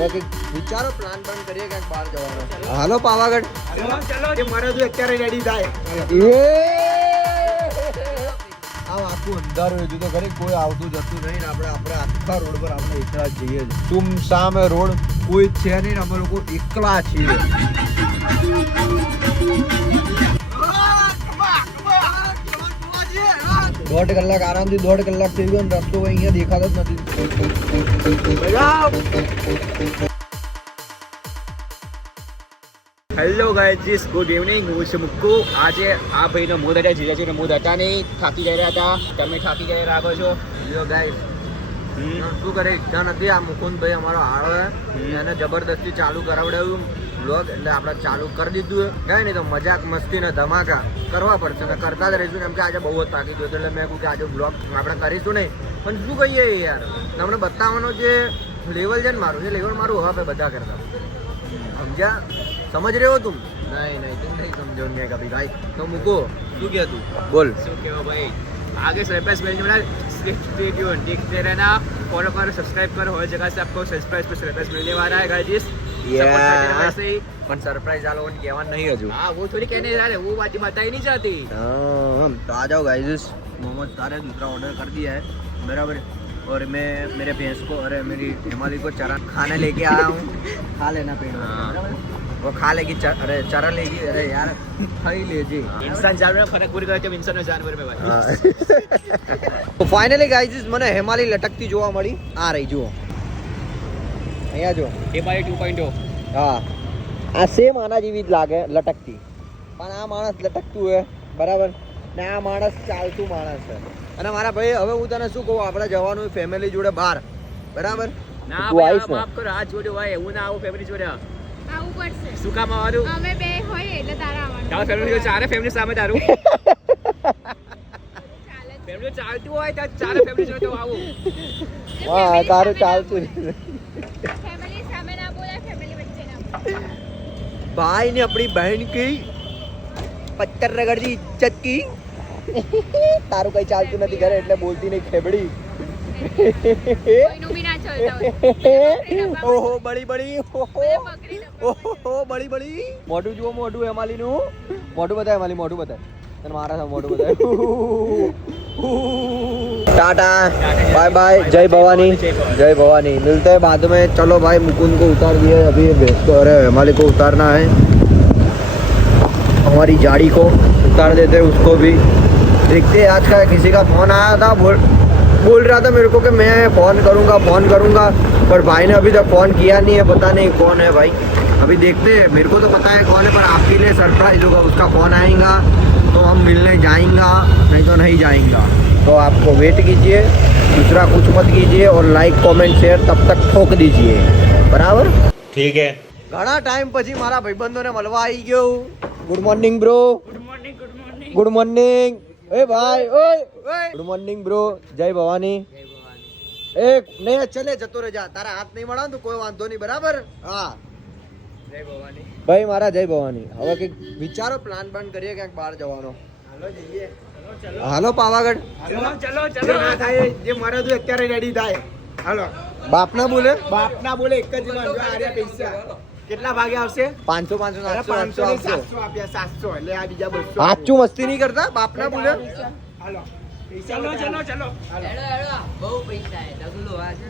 હવે કંઈક વિચારો પ્લાન પણ કરીએ ક્યાંક બહાર જવાનો. હાલો પાવાગઢ. ચલો જે મારે તો અત્યારે રેડી થાય. આમ આખું અંધારું હજુ તો ખરી કોઈ આવતું જતું નહીં. આપણે આખા રોડ પર આપણે એકલા જ જઈએ. તુમ સામે રોડ કોઈ છે નહીં. અમે લોકો એકલા છીએ. દોઢ કલાક આરામથી 1.5 કલાક થઈ ગયો ને રસ્તો અહીંયા દેખાતો જ નથી. Hello guys, good evening. હું છું મુક્કુ. આજે આ ભાઈનો મૂડ હતા, જીજાજીનો મૂડ હતા નહીં, થાકી જઈ રહ્યા હતા. તમે થાકી જઈ લાગો છો. લો ગાઈસ, શું કરે ઈચ્છા નથી. આ મુકુંદભાઈ અમારો હાળો એને જબરદસ્તી ચાલુ કરાવડાવ્યું બ્લોગ, એટલે આપણે ચાલુ કરી દીધું. કઈ નહીં તો મજાક મસ્તી ને ધમાકા કરવા પડશે ને કરતા જ રહીશું. કેમ કે આજે બહુ જ થાકી ગયો એટલે મેં કહ્યું કે આજે બ્લોગ આપણે કરીશું નહીં. પણ શું કહીએ યાર, તમને બતાવવાનો જે લેવલ છે ને મારું, એ લેવલ મારું હવે બધા કરતા. સમજ્યા? સમજ રહ્યો તું? નહીં તું નહીં સમજો મેં કભી ભાઈ. તો મૂકો, શું કહે તું? બોલ. શું કહેવો ભાઈ, आगे सरप्राइज मिलने वाला, स्टे ट्यून, देखते रहना, फॉलो करो, सब्सक्राइब करो, हर जगह से आपको सरप्राइज मिलने वाला है गाइस. वैसे ही પણ સરપ્રાઈઝ આ લોકોને કહેવાનું નહીં હજુ. हाँ वो थोड़ी कहने जा रहे, वो बात बताई नहीं जाती. तो आ जाओ गाइस, मोहम्मद तारे दूसरा ऑर्डर कर दिया है बराबर. और मैं मेरे भैंस को अरे मेरी हिमालय को चरा खाने लेके आया हूँ. खा लेना पेट में बराबर. वो खा लेगी अरे चरा लेगी. अरे यार खाई लेजी. इंसान जानवर में फर्क पूरी करे तो इंसान और जानवर में भाई. તો ફાઇનલી ગાઈઝ મને હેમાલી લટકતી જોવા મળી. આ રહી જુઓ, અહીંયા જો. हिमालय 2.0. હા, આ સેમ આના જેવી જ લાગે લટકતી, પણ આ માણસ લટકતું હોય બરાબર ને આ માણસ ચાલતું માણસ છે. અને મારા ભાઈ હવે હું તને શું કહું, આપણે જવાનું ફેમિલી જોડે બહાર બરાબર. ના તું ભાઈ, આવીશ ને? માફ કરો, આ જોડે ભાઈ હું ના આવું ફેમિલી જોડે. આવું પડશે. શું કામ આવવાનું? અમે બે હોય એટલે તારા આવવાનું. તારા ફેમિલી જોડે ચારે ફેમિલી સામે તારું ચાલે જ. ફેમિલી ચાલતું હોય તો ચારે ફેમિલી જોડે તો આવું. હા તારું ચાલતું ફેમિલી સામે ના બોલાય, ફેમિલી વચ્ચે ના બોલાય. ભાઈ ને अपनी बहन की પત્તર રગડ દી इज्जत की. તારું કઈ ચાલતું નથી ઘરે એટલે બોલતી નહીં ખેબડી. કોઈનું બી ના ચાલતા હોય. ઓહો બળી બળી, ઓહો પકડી ડબ્બા. ઓહો બળી બળી. મોઢું જુઓ, મોઢું હેમાલી નું મોઢું બતાય. હેમાલી મોઢું બતાય. તને મારા સામે મોઢું બતાય. टाटा बाय बाय, जय भवानी, जय भवानी. मिलते हैं बाद में. चलो भाई मुकुंद को उतार दिए अभी. भैंस को अरे हिमालय को उतारना है. हमारी गाड़ी को उतार देते हैं उसको भी. देखते हैं. आज का किसी का फोन आया था, बोल रहा था मेरे को कि मैं फोन करूंगा पर भाई ने अभी तक फोन किया नहीं है. पता नहीं कौन है भाई. अभी देखते हैं. मेरे को तो पता है कौन है, पर आपके लिए सरप्राइज होगा. उसका फोन आएगा तो हम मिलने जाएंगे, नहीं तो नहीं जाएंगे. तो आपको वेट कीजिए, दूसरा कुछ मत कीजिए और लाइक कमेंट शेयर तब तक ठोक दीजिए बराबर. ठीक है. ઘણા ટાઈમ પછી મારા ભાઈબંધોને મળવા આવી ગયો. Good morning bro. Good morning, good morning. Good morning. એ ભાઈ ઓય ગુડ મોર્નિંગ બ્રો. જય ભવાની. એ નહીં ચલે જતો રહેજા. તારા હાથ નહીં મળે તો કોઈ વાંધો નહીં બરાબર. હા जय भवानी. ભાઈ મારા જય ભવાની. હવે કંઈક વિચારો પ્લાન પણ કરીએ ક્યાંક બહાર જવાનો. હાલો જઈએ. હાલો પાવાગઢ. ચલો ચલો ના થાય જે મારે તો અત્યારે રેડી થાય. હાલો. બાપ ના બોલે. બાપ ના બોલે, એક જ વાર જો આર્યા પૈસા કેટલા ભાગે આવશે? 500 500 અરે 700 500 700 આપ્યા, 700 એટલે આ બીજા 200. સાચું મસ્તી નહીં કરતા. બાપ ના બોલે. હાલો ચલો ચલો ચલો. બહુ પૈસા હે ઢગલો આ છે.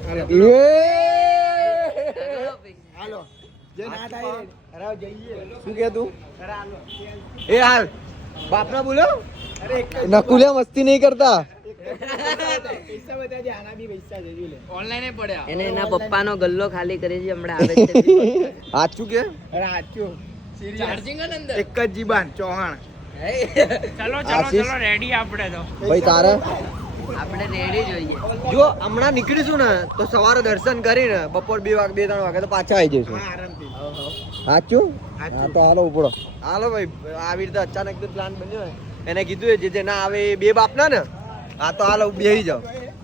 હાલો જે ના થાય અરે જઈએ. શું કે તું? અરે હાલો. એ હાલ બાપ ના બોલો. અરે એક જ નકુલિયા મસ્તી નહીં કરતા. પૈસા બધા જે આના બી પૈસા છે જોઈ લે. ઓનલાઈન પડ્યા. એને એના પપ્પાનો ગલ્લો ખાલી કરે છે હમણાં આવે છે. સાચું કે અરે સાચું ચાર્જિંગ અંદર. એક જ જીબાન ચૌહાણ. ચલો આશીષ? રેડી આપણે તો. ભાઈ તારે આપણે રેડી જોઈએ. જો હમણાં નીકળીશું ને તો સવારે દર્શન કરીને બપોર 2 વાગે 2-3 વાગે તો પાછા આવી જઈશું. હા આરામથી. સાચું? સાચું. હા તો હાલો ઉપડો. હાલો ભાઈ, આવી રીતે અચાનક પ્લાન બન્યો હોય. એને કીધું જે ના આવે એ બે બાપના ને. હા તો હાલો બેહી જાઓ.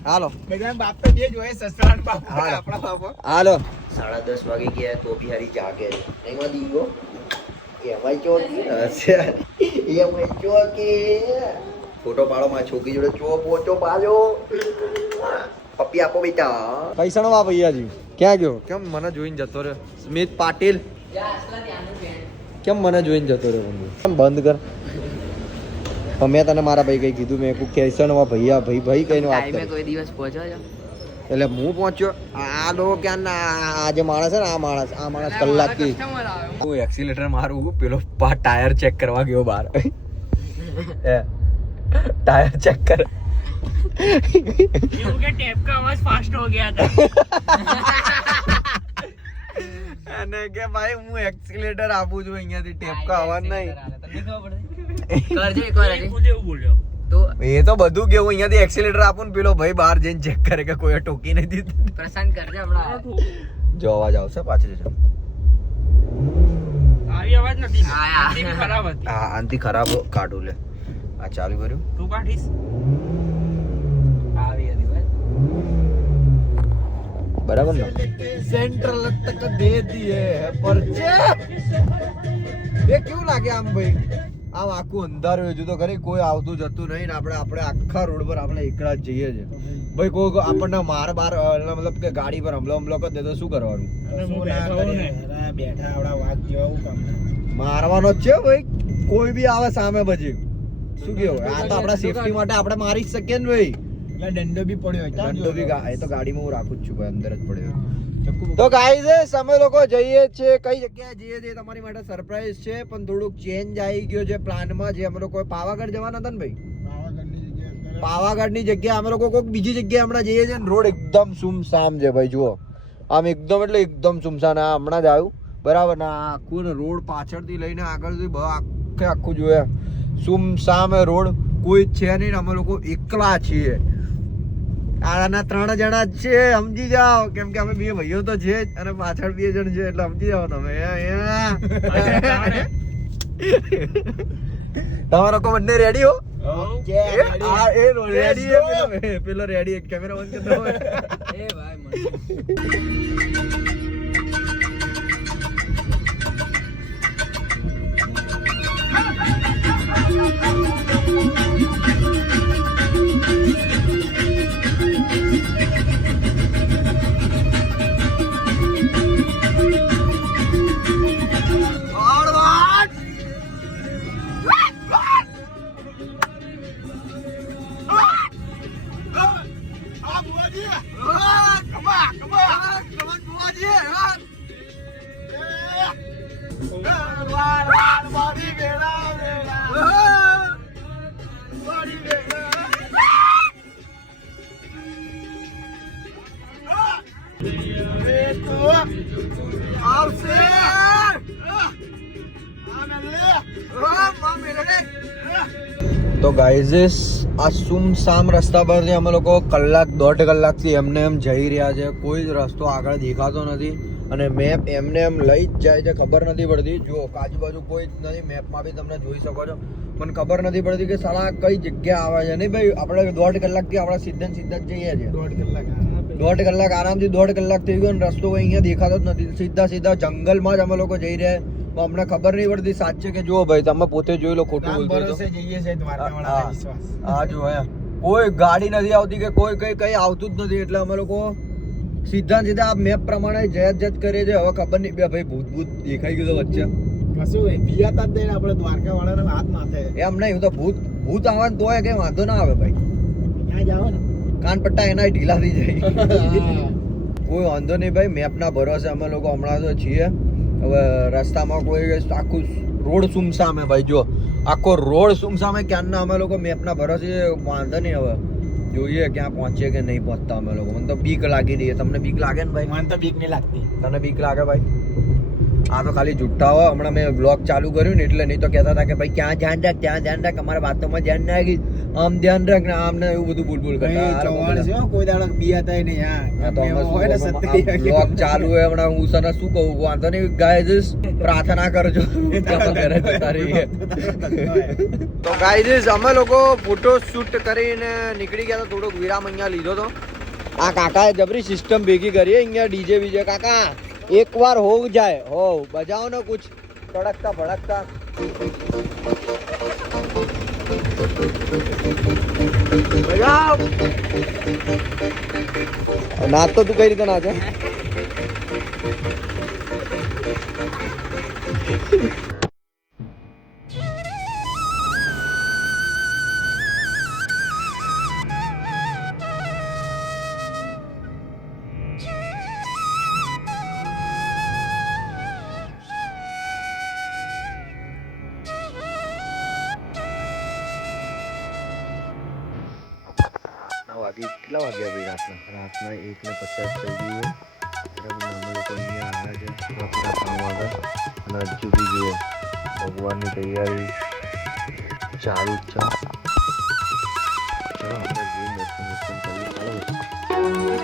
હાલો બધા બાપ તો બે જ હોય, સસરાન બાપ હા. આપણા બાપો. હાલો. 10:30 વાગી ગયા તો બી હારી જાગે એમાં દીવો એમાં ચોકી એમાં ચોકી. ફોટો પાડો માં છોકરી જોડે. ચો પોચો પાજો. પપ્પી આપો બેટા. પૈસા નો ભૈયાજી. ક્યાં ગયો? કેમ મને જોઈને જતો રહ્યો? સ્મિત પાટીલ કેમ મને જોઈને જતો રહ્યો? કેમ બંધ કર. મેં તને મારા ભાઈ કઈ કીધું? મેં કેસણમાં ભૈયા ભાઈ કઈને વાત ટાઈમે કરી. કોઈ દિવસ પહોંચો છો એટલે હું પહોંચ્યો. આ લોકો ક્યાં આ જે માણસ છે ને આ માણસ કલાકથી હું એક્સિલેટર મારું પેલો ટાયર ચેક કરવા ગયો બહાર. ટાયર ચેક કર. टेप का आवाज फास्ट हो गया था અને કે ભાઈ હું એક્સિલેટર આપું છું અહીંયાથી ટેપકા અવાજ નહીં. કરજો એકવાર હજી. खुद એવું બોલ્યો તો એ તો બધું કેવું અહીંયાથી એક્સિલેટર આપું ને પેલો ભાઈ બહાર જઈને ચેક કરે કે કોઈ ટોકી નહીં દીધી. પ્રશાંત કરજો હમણાં. જો અવાજ આવશે પાછળ જજો. આવી અવાજ નથી આયા. આંટી બી ખરાબ હતી હા આનથી ખરાબ કાઢું લે. આ ચાલુ કર્યું. તું કાઢીશ આવી હતી બસ. બરાબર ને? સેન્ટ્રલ તક દે દીએ પરચે. એ કેવું લાગે આમ ભાઈ? આમ આખું અંધારું હજુ તો ખરી કોઈ આવતું જતું નહીં ને આપણે આખા રોડ પર આપણે એકલા જ જઈએ છે ભાઈ. કોઈ આપણને માર બાર મતલબ કે ગાડી પર હમલો કરી દે તો શું કરવાનું? મારવાનો જ છે ભાઈ. કોઈ બી આવે સામે પછી શું કેવું? આ તો આપણા સેફટી માટે આપણે મારી જ શકીએ ને ભાઈ. દંડો બી પડ્યો દંડો બી એ તો ગાડીમાં હું રાખું જ છું ભાઈ, અંદર જ પડ્યો. તો ગાઈઝ અમે લોકો જઈએ છીએ. કઈ જગ્યાએ જઈએ છીએ તમારી માટે સરપ્રાઈઝ છે, પણ થોડુંક ચેન્જ આવી ગયો છે પ્લાનમાં. જે અમે લોકો પાવાગઢ જવાના હતા ને ભાઈ, પાવાગઢની જગ્યાએ અમે લોકો કોઈક બીજી જગ્યાએ હમણાં જઈએ છીએ. રોડ એકદમ સુમસામ છે ભાઈ. જુઓ આમ એકદમ એટલે એકદમ સુમસામ. આ હમણાં જ આવ્યું બરાબર ને આખું રોડ પાછળથી લઈને આગળ સુધી આખું જોયા સુમસામ રોડ. કોઈ છે નહીં ને અમે લોકો એકલા છીએ. આના 3 જણા જ છે સમજી જાઓ, કેમ કે અમે 2 ભાઈઓ તો છે જ અને પાછળ 2 જણ છે એટલે સમજી જાઓ તમે. તમારા લોકો બંને રેડી હો? રેડી. પેલો રેડી. કેમેરા બંધ કરી દો. એ ભાઈ મને. તો ગાઈઝ આ સુમસામ રસ્તા પરથી અમે લોકો 1.5 કલાકથી એમને એમ જઈ રહ્યા છે. કોઈ જ રસ્તો આગળ દેખાતો નથી અને મેપ એમને એમ લઈ જ જાય છે. ખબર નથી પડતી. જો આજુબાજુ કોઈ જ નથી. મેપમાં બી તમને જોઈ શકો છો, પણ ખબર નથી પડતી કે સાલા કઈ જગ્યા આવે છે. નહીં ભાઈ, આપણે 1.5 કલાકથી આપણે સીધા જ જઈએ છીએ. 1.5 કલાક આરામથી 1.5 કલાક થઈ ગયો અને રસ્તો અહીંયા દેખાતો જ નથી. સીધા જંગલમાં જ અમે લોકો જઈ રહ્યા. અમને ખબર નહીં પડતી સાચે કે જો ભાઈ તમે પોતે જોઈ લો, ખોટું બોલતો હા જો કોઈ ગાડી નથી આવતી કે કોઈ કઈ આવતું જ નથી. એટલે અમે લોકો સીધા આ મેપ પ્રમાણે જત કરીએ છીએ. હવે ખબર નહીં બે ભાઈ ભૂત દેખાઈ ગયું વચ્ચે આપણે દ્વારકા વાળાના હાથ માથે એમ નહીં. તો ભૂત આવે ને તોય કઈ વાંધો ના આવે ભાઈ. ત્યાં જાવ ને કાન પટ્ટા એના ઢીલા થઈ જાય. કોઈ વાંધો નહીં ભાઈ. મેપના ભરોસે અમે લોકો હમણાં તો છીએ. હવે રસ્તામાં કોઈ આખું રોડ સુમસામ ભાઈ. જો આખો રોડ સુમસામ ક્યાંના અમે લોકો મેપના ભરોસે વાંધો નહીં. હવે જોઈએ ક્યાં પહોંચીએ કે નહીં પહોંચતા અમે લોકો. મને તો બીક લાગી રહી. તમને બીક લાગે ને ભાઈ? મને તો બીક નહીં લાગતી. તને બીક લાગે ભાઈ? આ તો ખાલી જુઠ્ઠા હોય. હમણાં મેં બ્લોગ ચાલુ કર્યું ને એટલે નહીં તો કહેતા હતા કે ભાઈ ક્યાં ધ્યાન રાખ, ત્યાં ધ્યાન રાખ, અમારા વાતોમાં ધ્યાન ના રાખી, આમ ધ્યાન રાખ ને આમ ને એવું બધું બોલ કરતા. કોઈ દાડો બિયાતા નહીં. હા તો બ્લોગ ચાલુ હોય હમણાં. હું તને શું કહું, વાંધો નહીં ગાઈઝ, પ્રાર્થના કરજો. તો ગાઈઝ અમે લોકો ફોટો શૂટ કરીને નીકળી ગયા. તો થોડોક વિરામ અહીંયા લીધો તો. આ કાકાએ જબરી સિસ્ટમ ભેગી કરી અહીંયા. ડીજે બીજે કાકા એક વાર હો જાય હો બજાવો ને કુછ તડકતા ભડકતા. નાચ તો તું કઈ રીતે નાચે? કેટલા વાગ્યા ભાઈ રાતના 1:50 થઈ ગઈ છે. અમે લોકો અહીંયા આવ્યા છે રાતના 3 વાગે અને હજુ બી જુઓ ભગવાનની તૈયારી ચાલુ જ છે. ચલો આપણે જઈએ દર્શન કરીએ.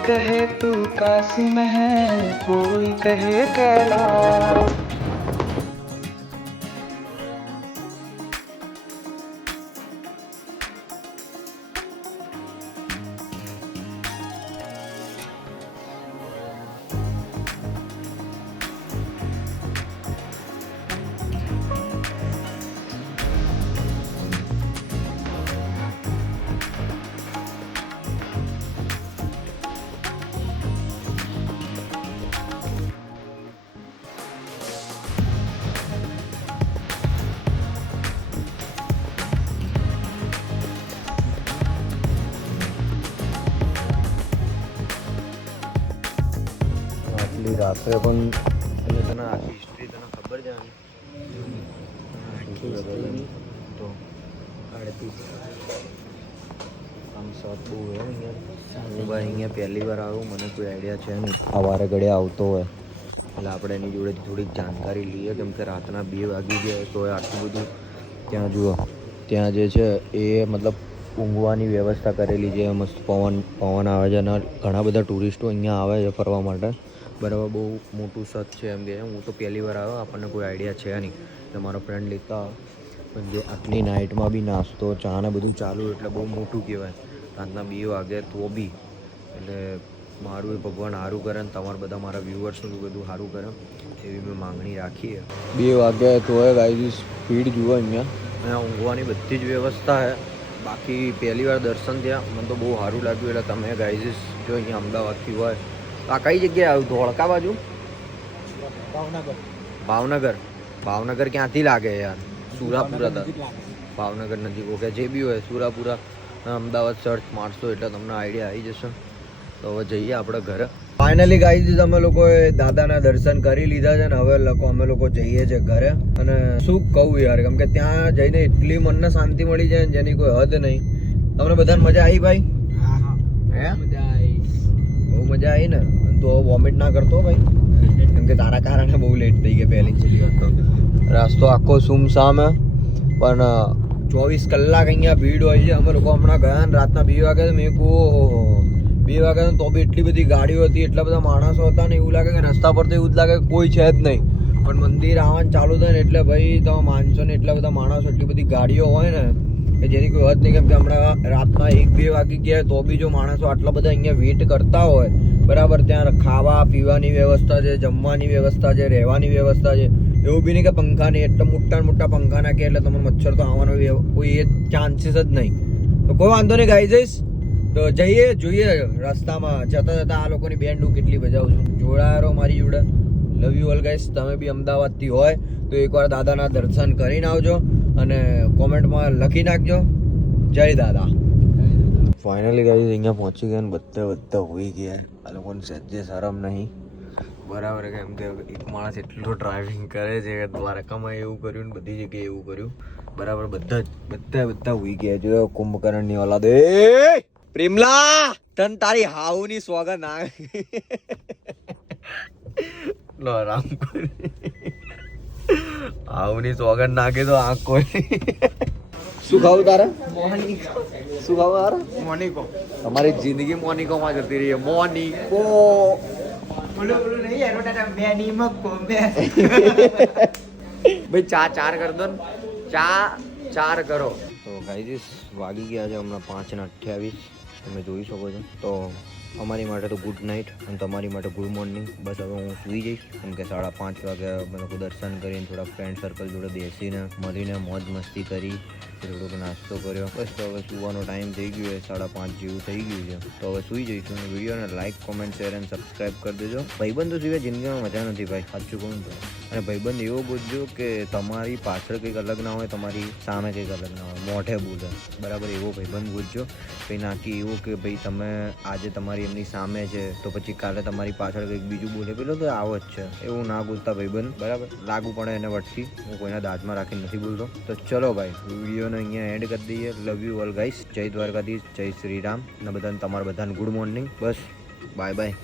कहे तू काशी में है कोई कहे कैलाश આટલી રાત્રે પણ તને આખી હિસ્ટ્રી તને ખબર છે તો આમ સાત બહુ હોય અહીંયા. હું ભાઈ અહીંયા પહેલી વાર આવું, મને કોઈ આઈડિયા છે નહીં. આ વારે ઘડે આવતો હોય એટલે આપણે એની જોડે થોડીક જાણકારી લઈએ, કેમ કે રાતના 2 વાગી ગયા તો આટલું બધું ત્યાં જુઓ ત્યાં જે છે એ મતલબ ઊંઘવાની વ્યવસ્થા કરેલી છે. મસ્ત પવન આવે છે અને ઘણા બધા ટુરિસ્ટો અહીંયા આવે છે ફરવા માટે. બરાબર, બહુ મોટું સત છે એમ કે. હું તો પહેલી વાર આવ્યો, આપણને કોઈ આઈડિયા છે નહીં. એટલે મારો ફ્રેન્ડ લેતા પણ જે આટલી નાઇટમાં બી નાસ્તો ચા ને બધું ચાલુ એટલે બહુ મોટું કહેવાય. રાતના 2 વાગે તો બી એટલે મારું એ ભગવાન સારું કરે ને તમારા બધા મારા વ્યૂઅર્સનું બધું સારું કરે એવી મેં માંગણી રાખી છે. 2 વાગ્યા તો ગાઈઝ સ્પીડ જુઓ અહીંયા. અહીંયા ઊંઘવાની બધી જ વ્યવસ્થા છે. બાકી પહેલી વાર દર્શન થયા, મને તો બહુ સારું લાગ્યું. એટલે તમે ગાઈઝ જો અહીંયા અમદાવાદથી હોય તો આ કઈ જગ્યાએ આવ્યું? ધોળકા બાજુ? ભાવનગર ક્યાંથી લાગે યાર? સુરાપુરા. ભાવનગર નજીક. ઓકે, જે બી હોય સુરાપુરા અમદાવાદ સર્ચ મારશો એટલે તમને આઈડિયા આવી જશે. તો હવે જઈએ આપણે ઘરે. ફાઇનલી ગાઈઝ અમે લોકોએ દાદાના દર્શન કરી લીધા છે ને હવે અમે લોકો જઈએ છીએ ઘરે. અને શું કહું યાર, કેમ કે ત્યાં જઈને એટલી મનને શાંતિ મળી જાય ને જેની કોઈ હદ નહીં. તમને બધાને મજા આવી ભાઈ? હે, બહુ મજા આવી ને? તો વોમિટ ના કરતો ભાઈ, કેમ કે તારા કારણે બહુ લેટ થઈ ગયા પહેલી છેલ્લી વાત તો. રસ્તો આખો સુમસામ પણ 24 કલાક અહીંયા ભીડ હોય છે. અમે લોકો હમણાં ગયા ને રાતના 2 વાગે મેં કહું 2 વાગે તો બી એટલી બધી ગાડીઓ હતી, એટલા બધા માણસો હતા ને એવું લાગે કે રસ્તા પર તો એવું જ લાગે કે કોઈ છે જ નહીં. પણ મંદિર આવવાનું ચાલુ થાય ને એટલે ભાઈ તમે માનશો ને એટલા બધા માણસો, એટલી બધી ગાડીઓ હોય ને કે જેની કોઈ હદ નહીં. કેમ કે હમણાં રાતના 1-2 વાગી ગયા તો બી જો માણસો આટલા બધા અહીંયા વેઇટ કરતા હોય બરાબર, ત્યાં ખાવા પીવાની વ્યવસ્થા છે, જમવાની વ્યવસ્થા છે, રહેવાની વ્યવસ્થા છે. એવું બી નહીં કે પંખા નહીં, એટલા મોટા પંખા નાખે એટલે તમને મચ્છર તો આવવાનો કોઈ એ ચાન્સીસ જ નહીં. તો કોઈ વાંધો નહીં ગાઈ જઈશ તો જઈએ જોઈએ. રસ્તામાં જતા આ લોકોની બેન્ડ હું કેટલી બજાવું છું. જોડાયો મારી જોડે. Love you all guys. તમે બી અમદાવાદથી હોય તો એકવાર દાદાના દર્શન કરીને આવજો અને કોમેન્ટમાં લખી નાખજો જય દાદા. ફાઇનલી ગાઈસ અહીંયા પહોંચી ગયા ને બધા હોઈ ગયા. આ લોકોને સહેજે શરમ નહીં બરાબર, કેમ કે એક માણસ એટલું ડ્રાઇવિંગ કરે છે કે દ્વારકામાં એવું કર્યું ને બધી જગ્યાએ એવું કર્યું બરાબર. બધા હોઈ ગયા. જો કુંભકર્ણની ઓલાદ પ્રેમલા તન તારી હાઉની સ્વાગત ના લો રામ હાઉની સ્વાગત નાખે તો આંખ કોઈ. શું ખાવું તારે? શું ખાવું તારે? મોનિકો. તમારી જિંદગી મોનિકો માં જતી રહી. મોનિકો ભાઈ ચાર કર દો ને. ચાર કરો. તો ગાઈઝ વાગી ગયા છે હમણાં 5:28. તમે જોઈ શકો છો. તો અમારી માટે તો ગુડ નાઇટ અને તમારી માટે ગુડ મોર્નિંગ. બસ હવે હું સૂઈ જઈશ કેમ કે 5:30 વાગે અમે લોકો દર્શન કરીને થોડા ફ્રેન્ડ સર્કલ જોડે બેસીને મળીને મોજ મસ્તી કરી, થોડોક નાસ્તો કર્યો. બસ તો હવે સૂવાનો ટાઈમ થઈ ગયો છે, 5:30 જેવું થઈ ગયું છે. તો હવે સૂઈ જઈશું. વિડીયોને લાઇક, કોમેન્ટ, શેર અને સબસ્ક્રાઈબ કરી દેજો. ભાઈબંધો સિવાય જિંદગીમાં મજા નથી ભાઈ, સાચું કહું તો. અને ભાઈબંધ એવો ગોતજો કે તમારી પાછળ કંઈક અલગ ના હોય, તમારી સામે કંઈક અલગ ના હોય, મોઢે બોલે બરાબર એવો ભાઈબંધ ગોતજો. કંઈ નાકી એવું કે ભાઈ તમે આજે તમારી એમની સામે છે તો પછી કાલે તમારી પાછળ કંઈક બીજું બોલે, પેલો તો આવો જ છે, એવું ના ગોતતા ભાઈબંધ બરાબર. લાગુ પડે એને વટથી, હું કોઈના દાજમાં રાખીને નથી બોલતો. તો ચલો ભાઈ વિડીયોને અહીંયા એન્ડ કરી દઈએ. Love you all guys. જય દ્વારકાધીશ, જય શ્રી રામ. અને બધાને તમારા બધાને ગુડ મોર્નિંગ. બસ બાય બાય.